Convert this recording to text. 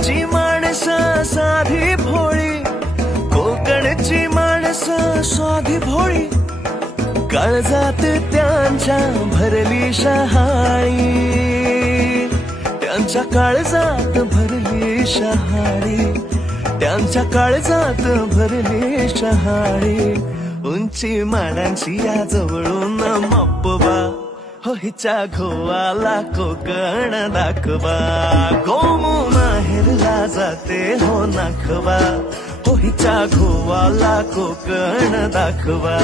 कोकणची माणसं साधी भोळी कोकणची माणसं साधी भोळी. काळजात त्यांच्या भरली शहाळी त्यांच्या काळजात भरली शहाळी त्यांच्या काळजात भरली शहाळी. उंची माडांची या जवळून मप्पवा हो हिच्या घोवाला कोकण दाखवा. गो ते हो नाखवा हो गोवाला कोकण दाखवा.